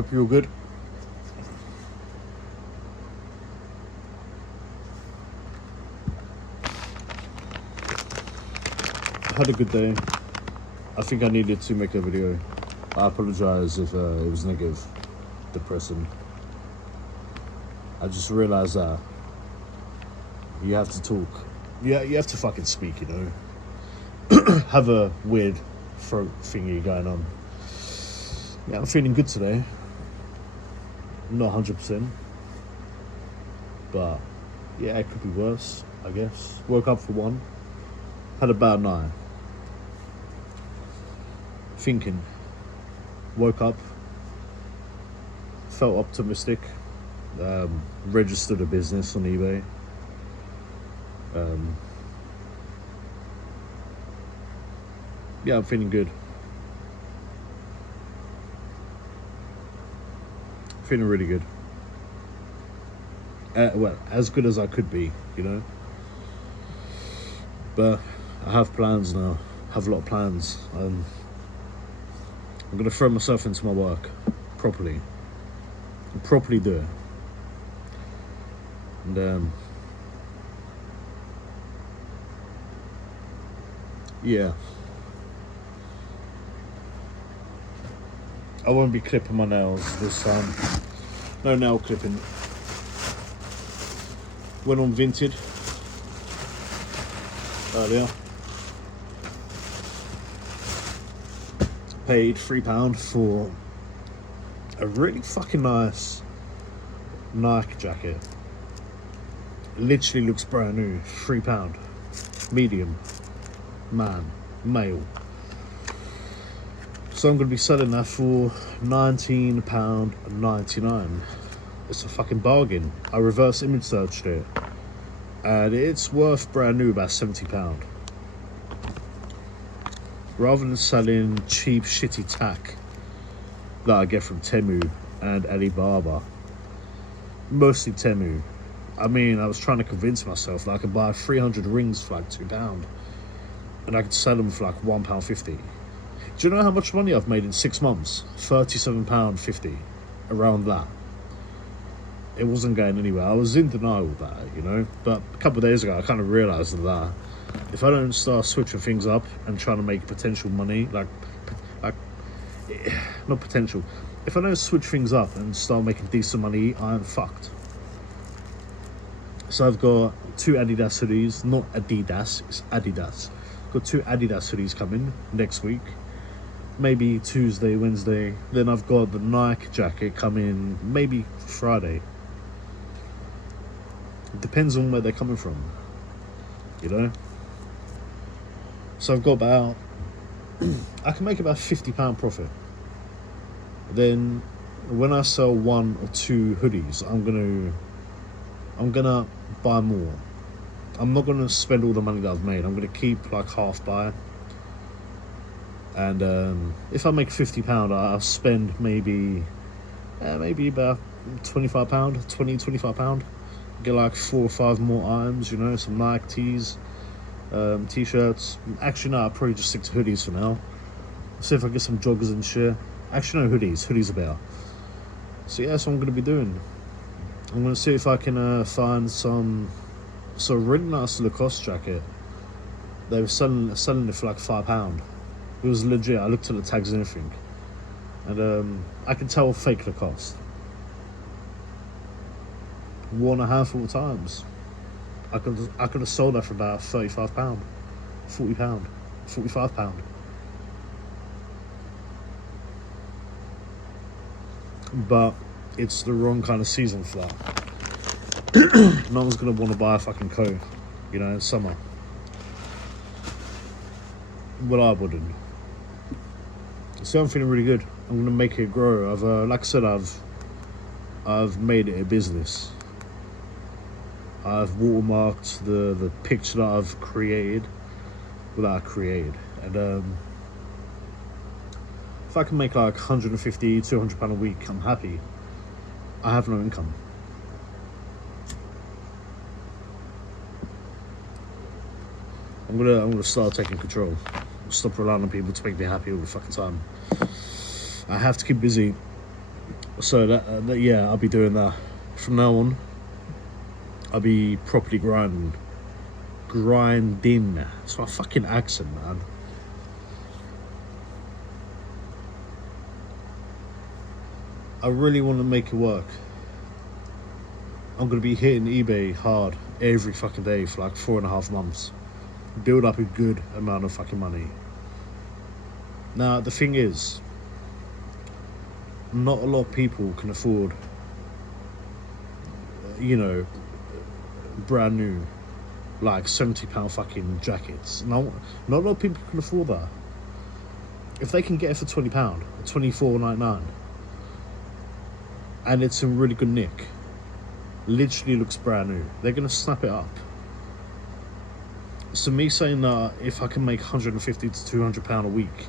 Hope you're all good. I had a good day. I think I needed to make a video. I apologize if it was negative, depressing. I just realized that you have to talk. Yeah, you have to fucking speak, you know. Have a weird throat thingy going on. Yeah, I'm feeling good today. Not 100%. But yeah, it could be worse, I guess. Woke up for one. Had a bad night. Thinking. Woke up. Felt optimistic. Registered a business on eBay. Yeah, I'm feeling good. Feeling really good. Well, as good as I could be, you know. But I have plans now. Have a lot of plans. I'm gonna throw myself into my work properly. Properly do it. And yeah. I won't be clipping my nails this time. No nail clipping. Went on Vinted earlier. Paid £3 for a really fucking nice Nike jacket. Literally looks brand new. £3. Medium. Man. Male. So I'm going to be selling that for £19.99. It's a fucking bargain. I reverse image searched it. And it's worth brand new about £70. Rather than selling cheap, shitty tack that I get from Temu and Alibaba. Mostly Temu. I mean, I was trying to convince myself that I could buy 300 rings for like £2. And I could sell them for like £1.50. Do you know how much money I've made in 6 months? £37.50. Around that. It wasn't going anywhere. I was in denial about it, you know. But a couple of days ago, I kind of realised that if I don't start switching things up and trying to make potential money, like not potential. If I don't switch things up and start making decent money, I'm fucked. So I've got 2 Adidas hoodies, not Adidas, it's Adidas. Got 2 Adidas hoodies coming next week. Maybe Tuesday, Wednesday. Then I've got the Nike jacket coming maybe Friday. It depends on where they're coming from, you know. So I've got about I can make about £50 profit. Then when I sell 1 or 2 hoodies, I'm gonna buy more. I'm not gonna spend all the money that I've made. I'm gonna keep like half buy. And if I make £50, I'll spend maybe about £25, £25. Get like 4 or 5 more items, you know, some Nike tees, t-shirts. Actually, no, I'll probably just stick to hoodies for now. See if I get some joggers and shit. Actually, no, hoodies. Hoodies are better. So yeah, that's what I'm going to be doing. I'm going to see if I can find some really nice Lacoste jacket. They were selling it for like £5. It was legit. I looked at the tags and everything. And I could tell fake Lacoste. Worn a handful of times. I could have sold that for about £35, £40, £45. But it's the wrong kind of season for that. No one's gonna want to buy a fucking coat, you know, in summer. Well, I wouldn't. So I'm feeling really good. I'm gonna make it grow. Like I said, I've made it a business. I've watermarked the picture that I've created, and if I can make like £150, £200 a week, I'm happy. I have no income. I'm gonna start taking control. Stop relying on people to make me happy all the fucking time. I have to keep busy. So yeah, I'll be doing that from now on. I'll be properly grinding. It's my fucking accent, man. I really want to make it work. I'm gonna be hitting eBay hard every fucking day for like 4.5 months. Build up a good amount of fucking money. Now the thing is, not a lot of people can afford, you know, brand new, like £70 fucking jackets. No, not a lot of people can afford that. If they can get it for £20, £24.99, and it's in really good nick, literally looks brand new, they're gonna snap it up. So me saying that if I can make £150 to £200 a week,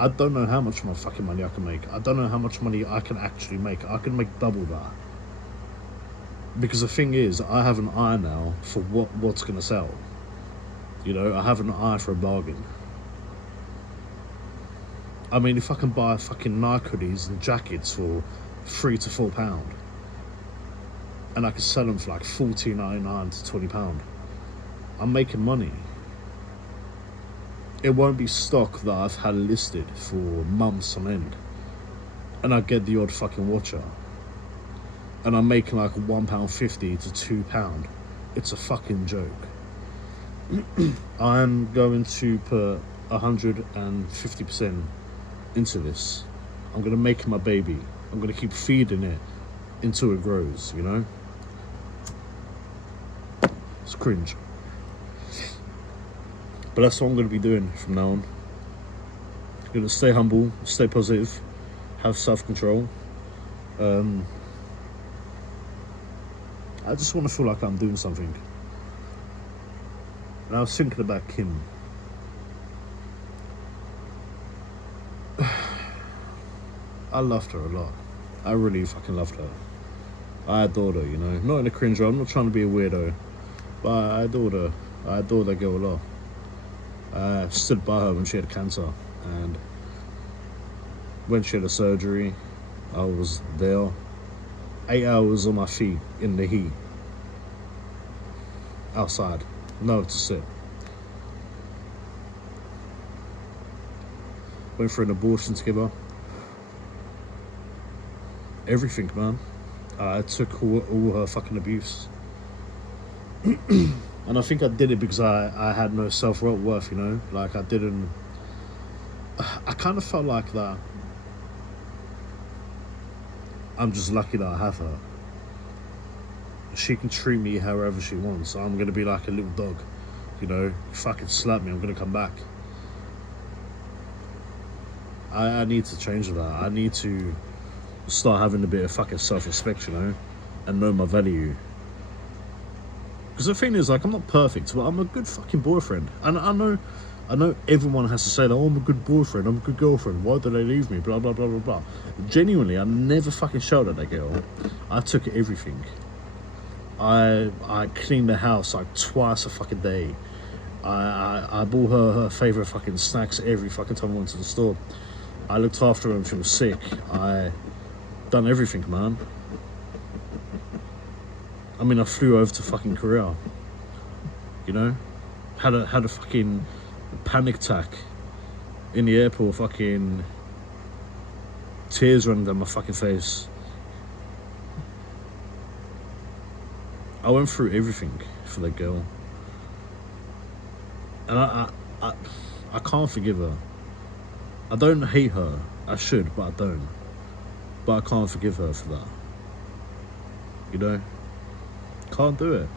I don't know how much more fucking money I can make. I don't know how much money I can actually make. I can make double that. Because the thing is, I have an eye now for what's gonna sell. You know, I have an eye for a bargain. I mean, if I can buy fucking Nike hoodies and jackets for £3 to £4, and I can sell them for like $14.99 to £20, I'm making money. It won't be stock that I've had listed for months on end, and I get the odd fucking watcher, and I'm making like £1.50 to £2. It's a fucking joke. I'm going to put 150% into this. I'm gonna make it my baby. I'm gonna keep feeding it until it grows, you know? It's cringe. But that's what I'm gonna be doing from now on. I'm gonna stay humble, stay positive, have self-control. I just want to feel like I'm doing something. And I was thinking about Kim. I loved her a lot. I really fucking loved her. I adored her, you know. Not in a cringe way, I'm not trying to be a weirdo, but I adored her. I adored that girl a lot. I stood by her when she had cancer, and when she had a surgery, I was there. 8 hours on my feet in the heat. Outside. No to sit. Went for an abortion together. Everything, man. I took all her fucking abuse. And I think I did it because I had no self-worth, you know? Like, I kind of felt like that. I'm just lucky that I have her. She can treat me however she wants. I'm going to be like a little dog, you know? Fucking slap me, I'm going to come back. I need to change that. I need to start having a bit of fucking self-respect, you know, and know my value. Because the thing is, like, I'm not perfect, but I'm a good fucking boyfriend. And I know everyone has to say that, oh, I'm a good boyfriend, I'm a good girlfriend, why did they leave me, blah, blah, blah, blah, blah. Genuinely, I never fucking shouted at that girl. I took everything. I cleaned the house like twice a fucking day. I bought her favourite fucking snacks every fucking time I went to the store. I looked after her when she was sick. I done everything, man. I mean, I flew over to fucking Korea. You know, had a fucking panic attack in the airport. Fucking tears running down my fucking face. I went through everything for that girl, and I can't forgive her. I don't hate her. I should, but I don't. But I can't forgive her for that. You know? Can't do it.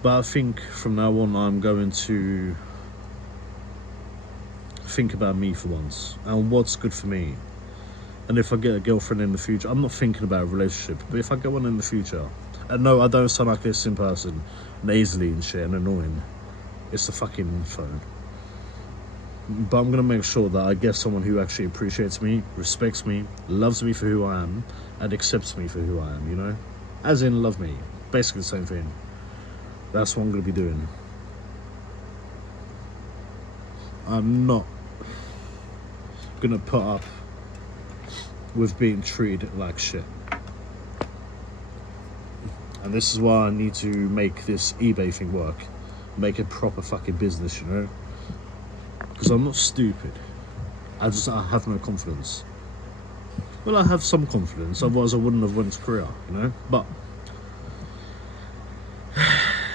But I think from now on I'm going to think about me for once and what's good for me. And if I get a girlfriend in the future, I'm not thinking about a relationship, but if I get one in the future, and no, I don't sound like this in person, nasally and shit and annoying. It's the fucking phone. But I'm gonna make sure that I get someone who actually appreciates me, respects me, loves me for who I am, and accepts me for who I am, you know? As in, love me. Basically the same thing. That's what I'm going to be doing. I'm not going to put up with being treated like shit. And this is why I need to make this eBay thing work. Make a proper fucking business, you know? Because I'm not stupid. I have no confidence. Well, I have some confidence, otherwise I wouldn't have went to Korea, you know? But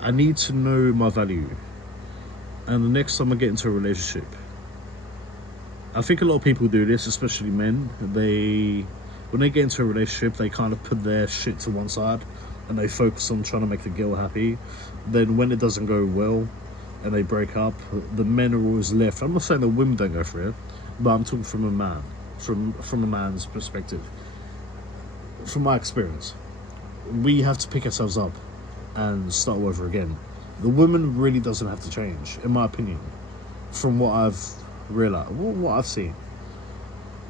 I need to know my value. And the next time I get into a relationship, I think a lot of people do this, especially men. When they get into a relationship, they kind of put their shit to one side and they focus on trying to make the girl happy. Then when it doesn't go well and they break up, the men are always left. I'm not saying the women don't go for it, but I'm talking from a man, from a man's perspective. From my experience, we have to pick ourselves up and start over again. The woman really doesn't have to change, in my opinion, from what I've realized, what I've seen.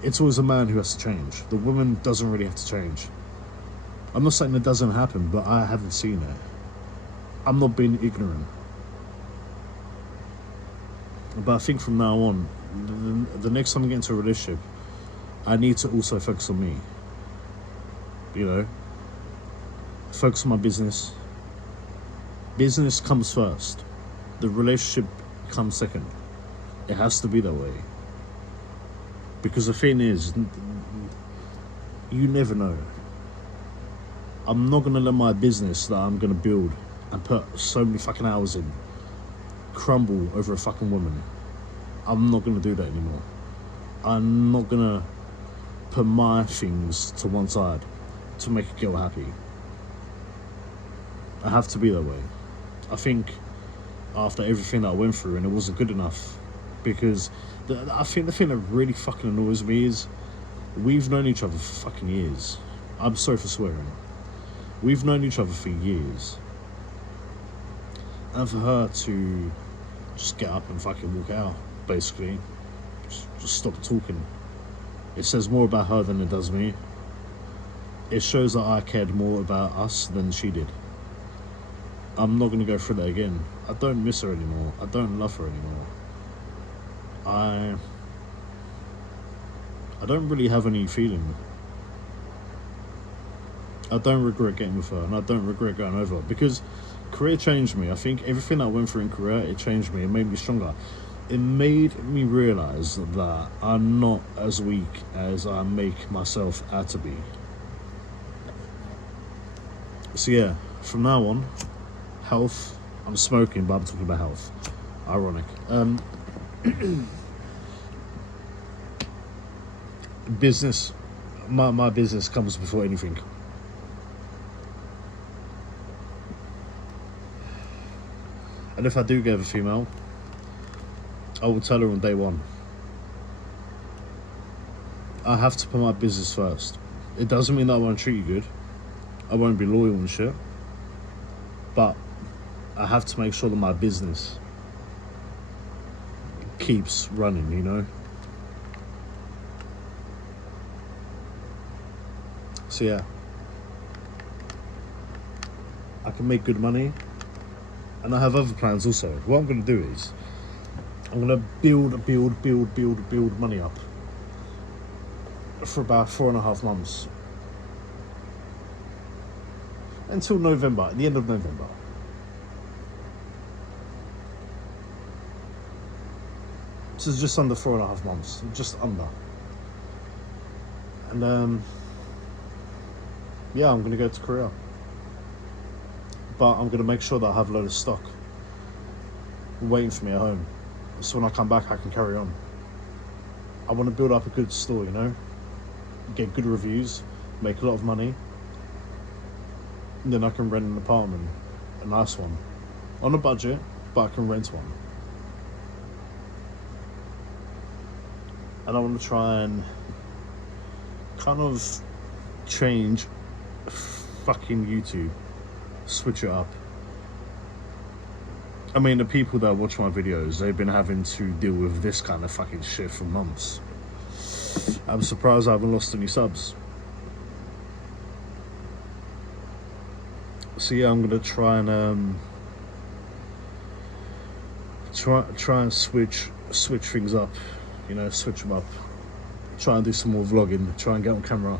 It's always a man who has to change. The woman doesn't really have to change. I'm not saying it doesn't happen, but I haven't seen it. I'm not being ignorant. But I think from now on, the next time I get into a relationship, I need to also focus on me. You know? Focus on my business. Business comes first. The relationship comes second. It has to be that way. Because the thing is, you never know. I'm not going to let my business that I'm going to build and put so many fucking hours in crumble over a fucking woman. I'm not going to do that anymore. I'm not going to put my things to one side to make a girl happy. I have to be that way. I think after everything that I went through, and it wasn't good enough, because I think the thing that really fucking annoys me is we've known each other for fucking years. I'm sorry for swearing. We've known each other for years. And for her to just get up and fucking walk out, basically, just stop talking, it says more about her than it does me. It shows that I cared more about us than she did. I'm not going to go through that again. I don't miss her anymore. I don't love her anymore. I don't really have any feeling. I don't regret getting with her, and I don't regret going over, because Korea changed me. I think everything I went through in Korea, it changed me. It made me stronger. It made me realise that I'm not as weak as I make myself out to be. So yeah, from now on, health. I'm smoking, but I'm talking about health. Ironic. Business. My business comes before anything. And if I do get a female, I will tell her on day one. I have to put my business first. It doesn't mean that I won't treat you good. I won't be loyal and shit. But I have to make sure that my business keeps running, you know? So yeah. I can make good money. And I have other plans also. What I'm going to do is, I'm going to build money up for about 4.5 months. Until November, at the end of November. So it's just under 4.5 months, just under. And yeah, I'm going to go to Korea. But I'm going to make sure that I have a load of stock waiting for me at home. So when I come back, I can carry on. I want to build up a good store, you know? Get good reviews, make a lot of money. And then I can rent an apartment, a nice one. On a budget, but I can rent one. And I want to try and kind of change fucking YouTube. Switch it up. I mean, the people that watch my videos, they've been having to deal with this kind of fucking shit for months. I'm surprised I haven't lost any subs. So yeah, I'm gonna try and try and switch things up, you know, switch them up. Try and do some more vlogging. Try and get on camera.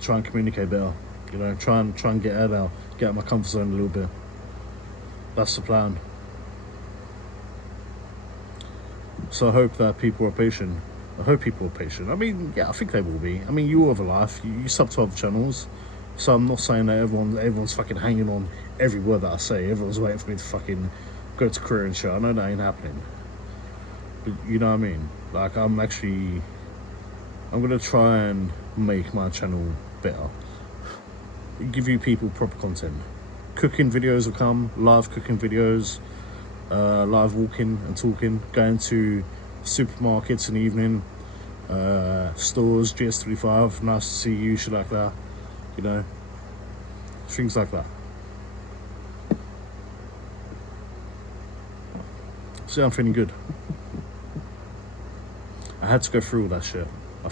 Try and communicate better. You know, try and get out of my comfort zone a little bit. That's the plan. So I hope that people are patient. I hope people are patient. I mean, yeah, I think they will be. I mean, you have a life. You sub to other channels. So I'm not saying that everyone's fucking hanging on every word that I say. Everyone's waiting for me to fucking go to Korea and shit. I know that ain't happening. But you know what I mean? Like, I'm gonna try and make my channel better. Give you people proper content. Cooking videos will come, live cooking videos, live walking and talking, going to supermarkets in the evening, stores, GS35, nice to see you, shit like that, you know, things like that. So I'm feeling good. I had to go through all that shit, I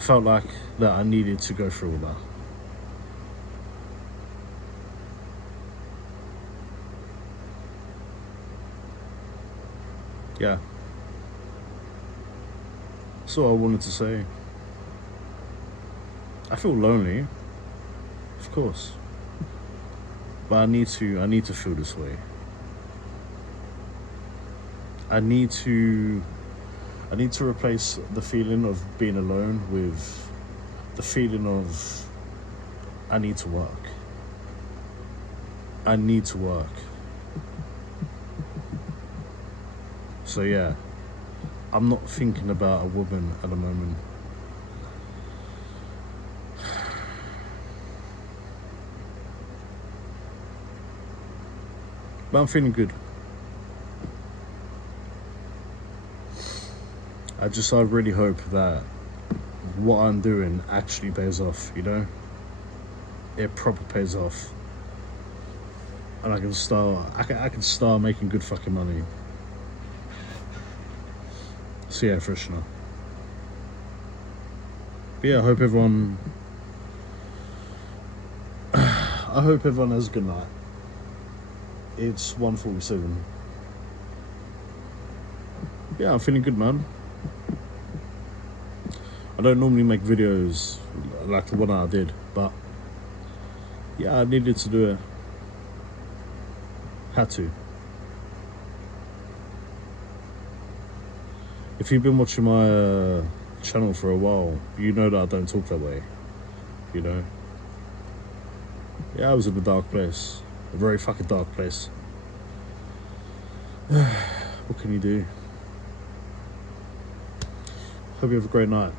felt like that I needed to go through all that. Yeah. That's all I wanted to say. I feel lonely, of course. But I need to feel this way. I need to replace the feeling of being alone with the feeling of I need to work. I need to work. So yeah, I'm not thinking about a woman at the moment. But I'm feeling good. I really hope that what I'm doing actually pays off, you know? It proper pays off. And I can start making good fucking money. So yeah, Frishna. But yeah, I hope everyone has a good night. It's 1:47. Yeah, I'm feeling good, man. I don't normally make videos like the one I did, but yeah, I needed to do it. Had to. If you've been watching my channel for a while, you know that I don't talk that way, you know? Yeah, I was in a dark place. A very fucking dark place. What can you do? Hope you have a great night.